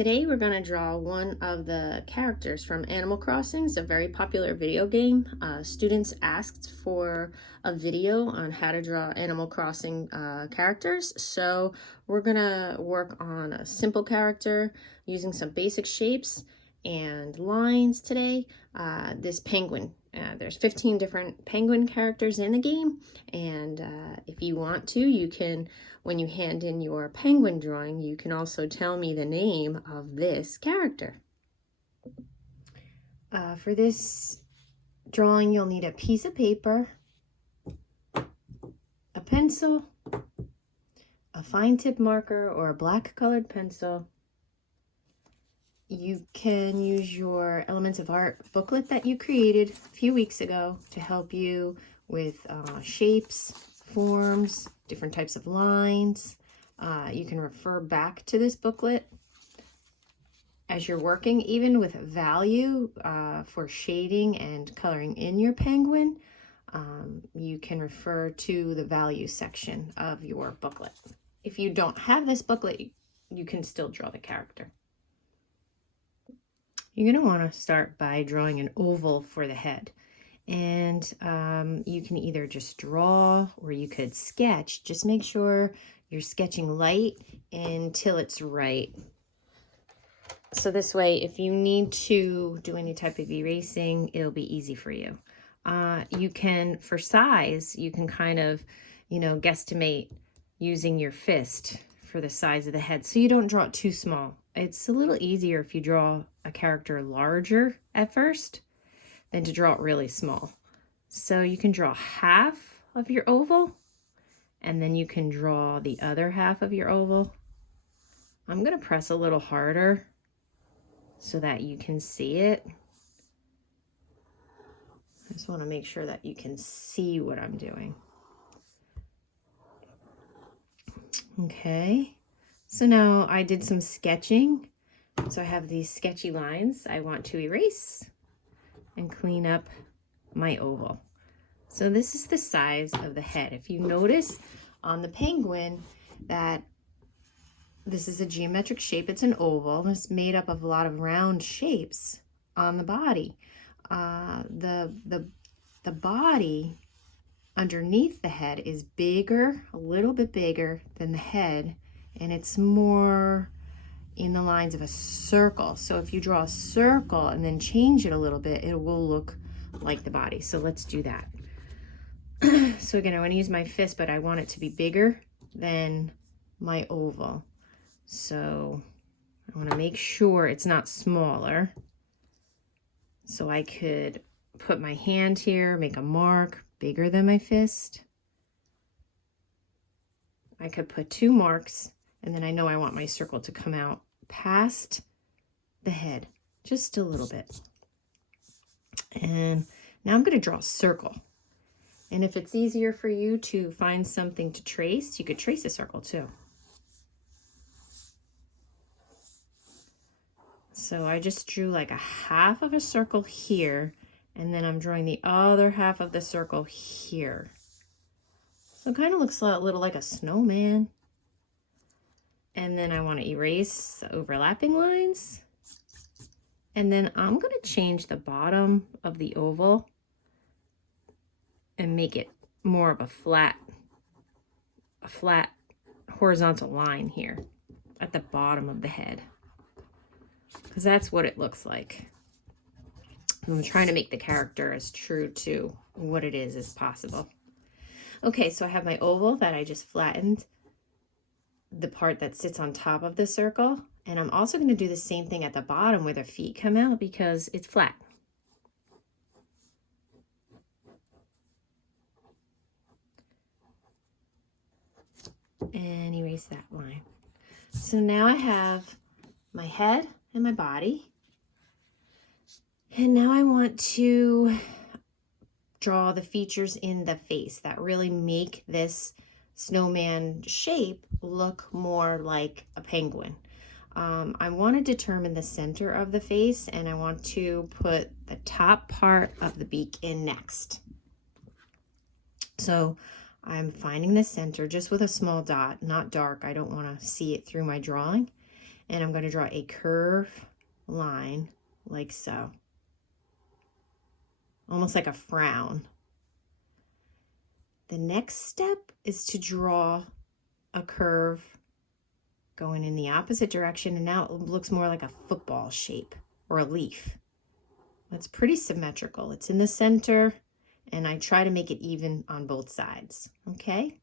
Today we're going to draw one of the characters from Animal Crossing. It's a very popular video game. Students asked for a video on how to draw Animal Crossing characters. So we're going to work on a simple character using some basic shapes and lines today. This penguin. There's 15 different penguin characters in the game, and if you want to, you can, when you hand in your penguin drawing, you can also tell me the name of this character. For this drawing, you'll need a piece of paper, a pencil, a fine tip marker or a black colored pencil. You can use your Elements of Art booklet that you created a few weeks ago to help you with shapes, forms, different types of lines. You can refer back to this booklet as you're working, even with value for shading and coloring in your penguin. You can refer to the value section of your booklet. If you don't have this booklet, you can still draw the character. You're going to want to start by drawing an oval for the head. And you can either just draw or you could sketch. Just make sure you're sketching light until it's right. So this way, if you need to do any type of erasing, it'll be easy for you. You can, for size, you can kind of, guesstimate using your fist for the size of the head so you don't draw it too small. It's a little easier if you draw a character larger at first than to draw it really small. So you can draw half of your oval and then you can draw the other half of your oval. I'm going to press a little harder so that you can see it. I just want to make sure that you can see what I'm doing. Okay. So now I did some sketching. So I have these sketchy lines I want to erase and clean up my oval. So this is the size of the head. If you notice on the penguin that this is a geometric shape, it's an oval. It's made up of a lot of round shapes on the body. The body underneath the head is bigger, a little bit bigger than the head, and it's more in the lines of a circle. So if you draw a circle and then change it a little bit, it will look like the body. So let's do that. So again, I want to use my fist, but I want it to be bigger than my oval. So I want to make sure it's not smaller. So I could put my hand here, make a mark bigger than my fist. I could put 2 marks, and then I know I want my circle to come out past the head, just a little bit. And now I'm going to draw a circle. And if it's easier for you to find something to trace, you could trace a circle too. So I just drew like a half of a circle here, and then I'm drawing the other half of the circle here. So it kind of looks a little like a snowman. And then I want to erase the overlapping lines. And then I'm going to change the bottom of the oval and make it more of a flat horizontal line here at the bottom of the head, because that's what it looks like. I'm trying to make the character as true to what it is as possible. Okay, so I have my oval that I just flattened, the part that sits on top of the circle, and I'm also going to do the same thing at the bottom where the feet come out because it's flat. And erase that line. So now I have my head and my body. And now I want to draw the features in the face that really make this snowman shape look more like a penguin. I want to determine the center of the face, and I want to put the top part of the beak in next. So I'm finding the center just with a small dot, not dark. I don't want to see it through my drawing. And I'm going to draw a curve line like so. Almost like a frown. The next step is to draw a curve going in the opposite direction, and now it looks more like a football shape or a leaf. It's pretty symmetrical. It's in the center, and I try to make it even on both sides, okay?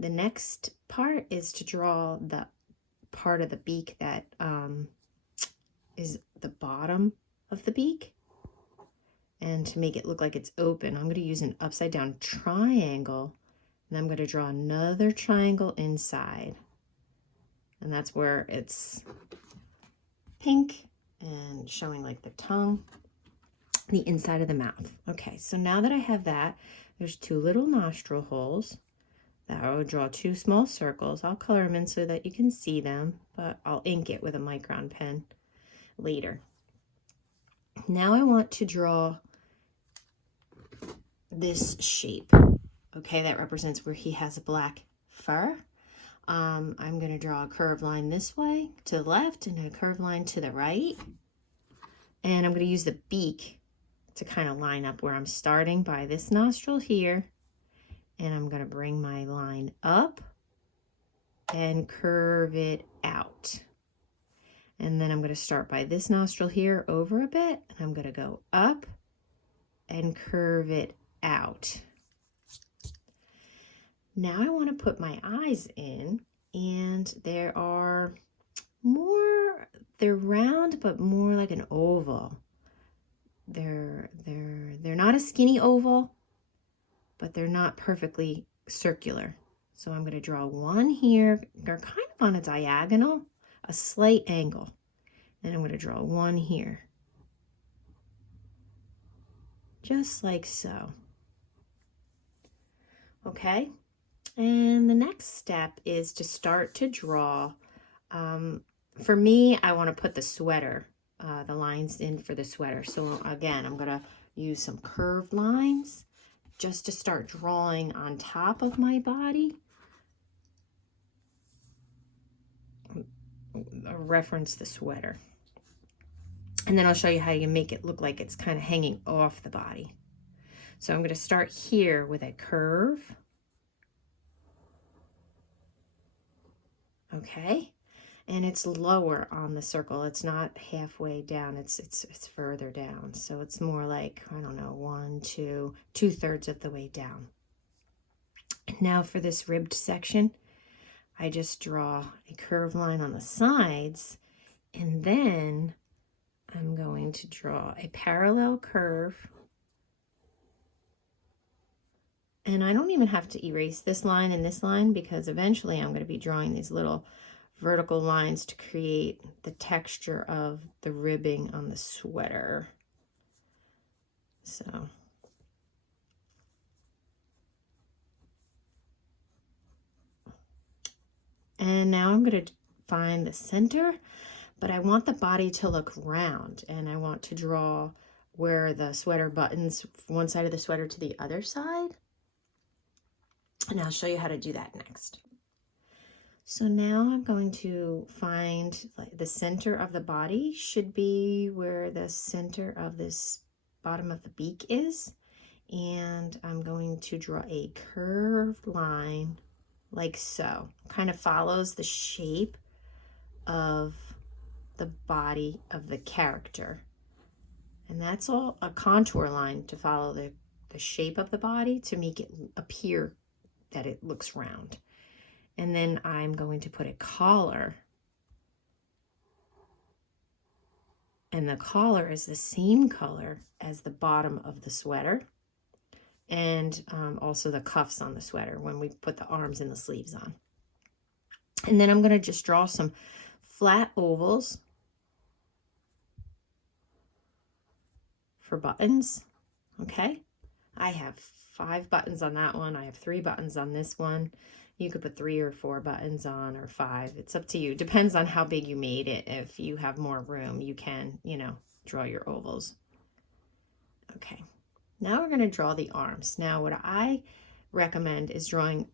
The next part is to draw the part of the beak that is the bottom of the beak. And to make it look like it's open, I'm going to use an upside down triangle, and I'm going to draw another triangle inside. And that's where it's pink and showing like the tongue, the inside of the mouth. Okay, so now that I have that, there's 2 little nostril holes that I will draw 2 small circles. I'll color them in so that you can see them, but I'll ink it with a micron pen later. Now I want to draw this shape, okay, that represents where he has black fur. I'm going to draw a curved line this way to the left and a curved line to the right. And I'm going to use the beak to kind of line up where I'm starting by this nostril here. And I'm going to bring my line up and curve it out. And then I'm going to start by this nostril here over a bit. And I'm going to go up and curve it out. Now I want to put my eyes in, and they're round, but more like an oval. They're not a skinny oval, but they're not perfectly circular. So I'm going to draw one here. They're kind of on a diagonal, a slight angle. And I'm going to draw one here. Just like so. Okay. And the next step is to start to draw. For me, I want to put the sweater, the lines in for the sweater. So again, I'm going to use some curved lines just to start drawing on top of my body. I'll reference the sweater. And then I'll show you how you make it look like it's kind of hanging off the body. So I'm going to start here with a curve. Okay, and it's lower on the circle. It's not halfway down. It's further down. So it's more like, I don't know, 1, 2, 2/3 of the way down. Now for this ribbed section, I just draw a curved line on the sides, and then I'm going to draw a parallel curve. And I don't even have to erase this line and this line, because eventually I'm going to be drawing these little vertical lines to create the texture of the ribbing on the sweater. So. And now I'm going to find the center, but I want the body to look round, and I want to draw where the sweater buttons one side of the sweater to the other side. And I'll show you how to do that next. So now I'm going to find, like, the center of the body should be where the center of this bottom of the beak is. And I'm going to draw a curved line like so. Kind of follows the shape of the body of the character. And that's all a contour line to follow the shape of the body to make it appear that it looks round. And then I'm going to put a collar. And the collar is the same color as the bottom of the sweater. And also the cuffs on the sweater when we put the arms and the sleeves on. And then I'm going to just draw some flat ovals for buttons. Okay. I have 5 buttons on that one. I have 3 buttons on this one. You could put 3 or 4 buttons on, or 5. It's up to you. Depends on how big you made it. If you have more room, you can, draw your ovals. Okay. Now we're going to draw the arms. Now what I recommend is drawing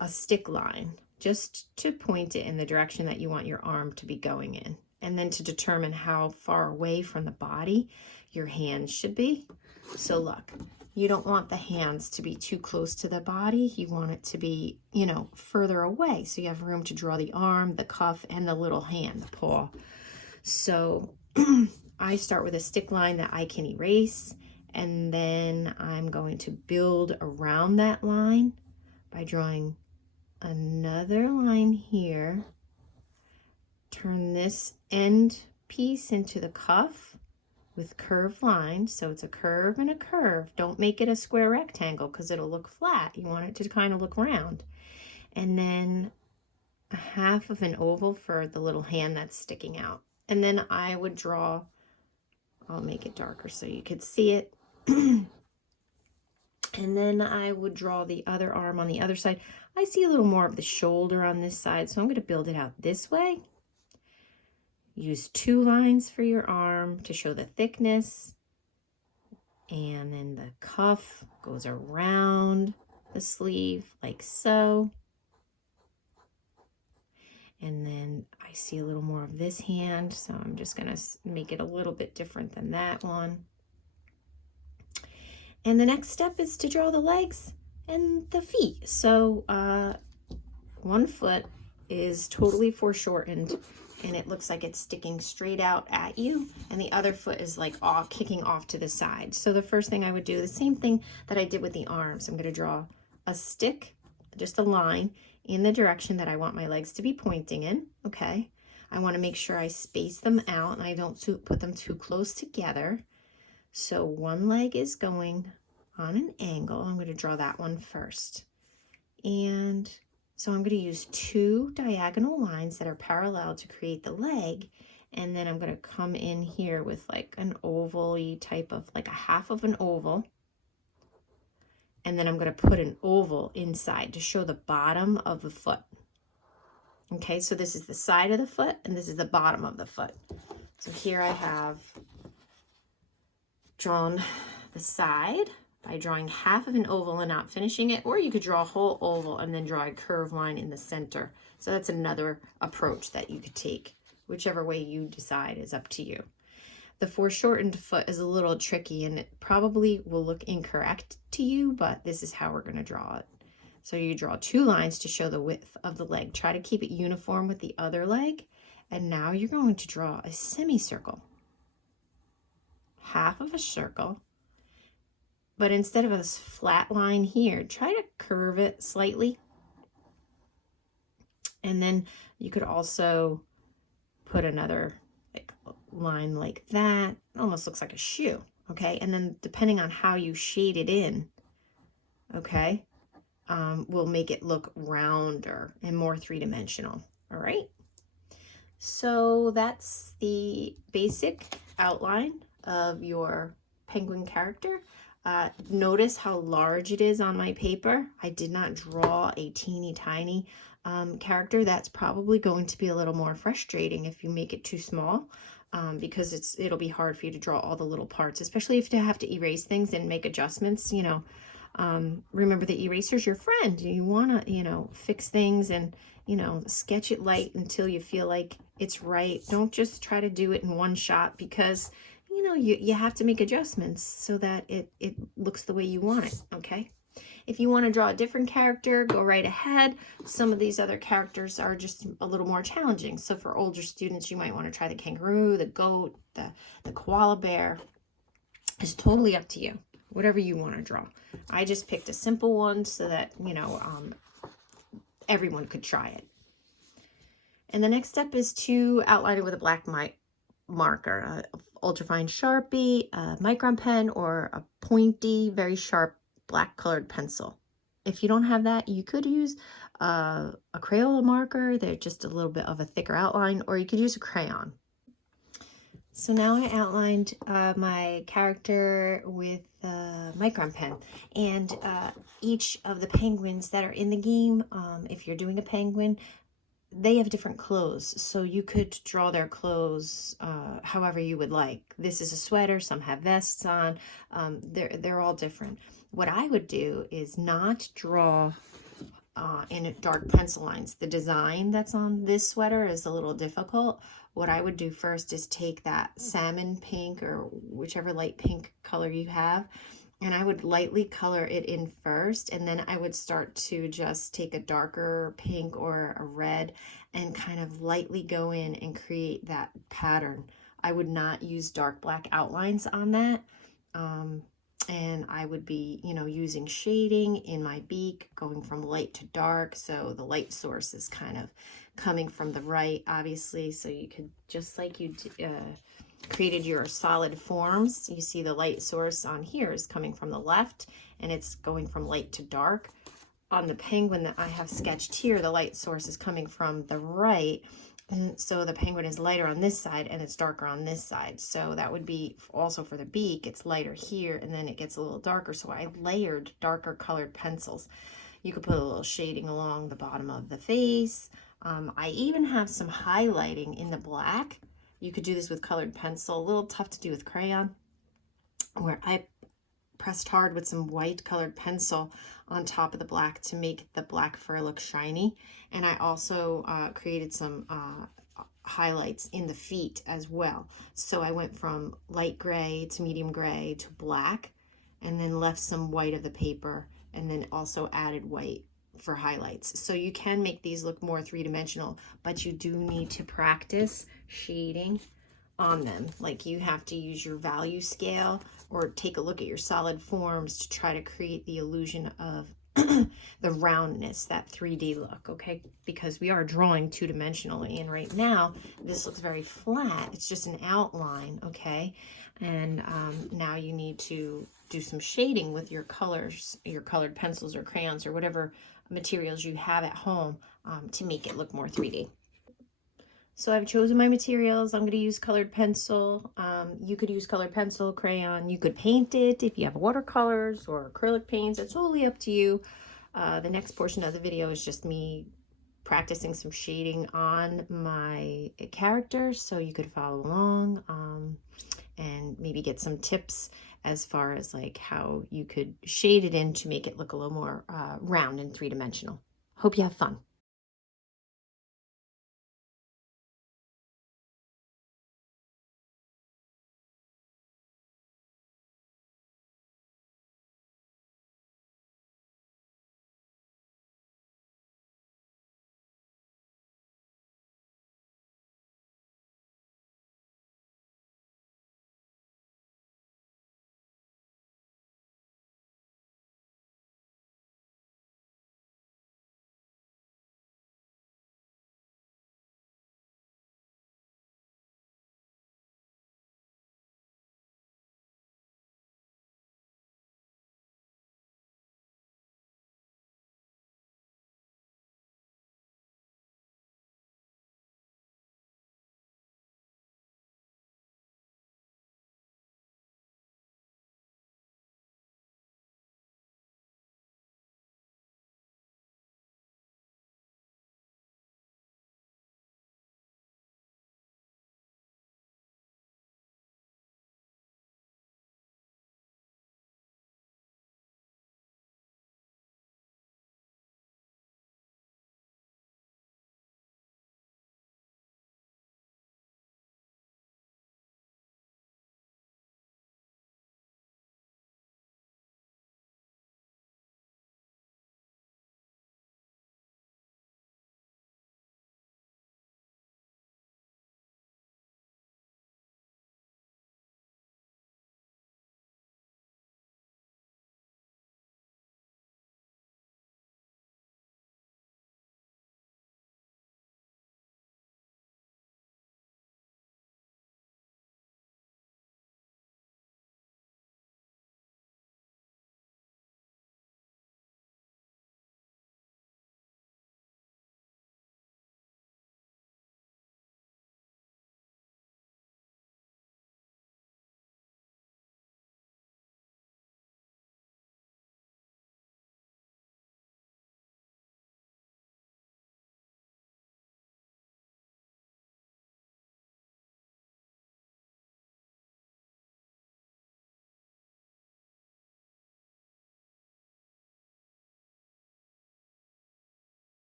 a stick line just to point it in the direction that you want your arm to be going in. And then to determine how far away from the body your hands should be. So look, you don't want the hands to be too close to the body. You want it to be, you know, further away. So you have room to draw the arm, the cuff, and the little hand, the paw. So I start with a stick line that I can erase, and then I'm going to build around that line by drawing another line here. Turn this end piece into the cuff with curved lines. So it's a curve and a curve. Don't make it a square rectangle because it'll look flat. You want it to kind of look round. And then a half of an oval for the little hand that's sticking out. And then I would draw, I'll make it darker so you could see it. And then I would draw the other arm on the other side. I see a little more of the shoulder on this side, so I'm going to build it out this way. Use 2 lines for your arm to show the thickness. And then the cuff goes around the sleeve like so. And then I see a little more of this hand, so I'm just going to make it a little bit different than that one. And the next step is to draw the legs and the feet. So one foot is totally foreshortened, and it looks like it's sticking straight out at you, and the other foot is like kicking off to the side. So the first thing I would do, the same thing that I did with the arms, I'm going to draw a stick, just a line in the direction that I want my legs to be pointing in. Okay, I want to make sure I space them out and I don't put them too close together. So one leg is going on an angle. I'm going to draw that one first. And so I'm going to use 2 diagonal lines that are parallel to create the leg. And then I'm going to come in here with like an oval-y type of, like a half of an oval. And then I'm going to put an oval inside to show the bottom of the foot. Okay, so this is the side of the foot and this is the bottom of the foot. So here I have drawn the side by drawing half of an oval and not finishing it, or you could draw a whole oval and then draw a curved line in the center. So that's another approach that you could take. Whichever way you decide is up to you. The foreshortened foot is a little tricky and it probably will look incorrect to you, but this is how we're going to draw it. So you draw 2 lines to show the width of the leg. Try to keep it uniform with the other leg. And now you're going to draw a semicircle. Half of a circle. But instead of a flat line here, try to curve it slightly. And then you could also put another line like that. It almost looks like a shoe, okay? And then depending on how you shade it in, okay, will make it look rounder and more 3-dimensional, all right? So that's the basic outline of your penguin character. Notice how large it is on my paper. I did not draw a teeny tiny character. That's probably going to be a little more frustrating if you make it too small, because it'll be hard for you to draw all the little parts, especially if you have to erase things and make adjustments. You know, remember the eraser's your friend. You want to, you know, fix things and, you know, sketch it light until you feel like it's right. Don't just try to do it in one shot, because you know, you have to make adjustments so that it looks the way you want it, okay? If you want to draw a different character, go right ahead. Some of these other characters are just a little more challenging. So for older students, you might want to try the kangaroo, the goat, the koala bear. It's totally up to you, whatever you want to draw. I just picked a simple one so that, you know, everyone could try it. And the next step is to outline it with a black marker, ultrafine Sharpie, a micron pen, or a pointy, very sharp black colored pencil. If you don't have that, you could use a Crayola marker. They're just a little bit of a thicker outline, or you could use a crayon. So now I outlined my character with a micron pen, and each of the penguins that are in the game, if you're doing a penguin, they have different clothes, so you could draw their clothes however you would like. This is a sweater, some have vests on, they're all different. What I would do is not draw in dark pencil lines. The design that's on this sweater is a little difficult. What I would do first is take that salmon pink or whichever light pink color you have, and I would lightly color it in first, and then I would start to just take a darker pink or a red and kind of lightly go in and create that pattern. I would not use dark black outlines on that. And I would be, using shading in my beak, going from light to dark. So the light source is kind of coming from the right, obviously. So you could, just like you created your solid forms, you see the light source on here is coming from the left, and it's going from light to dark. On the penguin that I have sketched here, the light source is coming from the right. And so the penguin is lighter on this side and it's darker on this side. So that would be also for the beak. It's lighter here and then it gets a little darker. So I layered darker colored pencils. You could put a little shading along the bottom of the face. I even have some highlighting in the black. You could do this with colored pencil. A little tough to do with crayon, where I pressed hard with some white colored pencil on top of the black to make the black fur look shiny. And I also created some highlights in the feet as well. So I went from light gray to medium gray to black, and then left some white of the paper, and then also added white for highlights. So you can make these look more three-dimensional, but you do need to practice shading on them. Like, you have to use your value scale or take a look at your solid forms to try to create the illusion of the roundness, that 3D look, okay? Because we are drawing two-dimensionally, and right now this looks very flat. It's just an outline, okay? And now you need to do some shading with your colors, your colored pencils or crayons or whatever materials you have at home to make it look more 3D. So I've chosen my materials. I'm going to use colored pencil. You could use colored pencil, crayon. You could paint it if you have watercolors or acrylic paints. It's totally up to you. The next portion of the video is just me practicing some shading on my characters so you could follow along and maybe get some tips as far as like how you could shade it in to make it look a little more round and three-dimensional. Hope you have fun.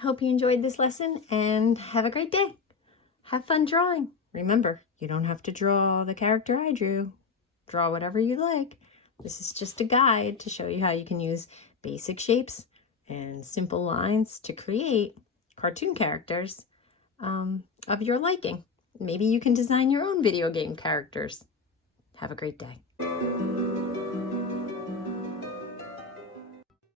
I hope you enjoyed this lesson and have a great day. Have fun drawing. Remember, you don't have to draw the character I drew. Draw whatever you like. This is just a guide to show you how you can use basic shapes and simple lines to create cartoon characters of your liking. Maybe you can design your own video game characters. Have a great day.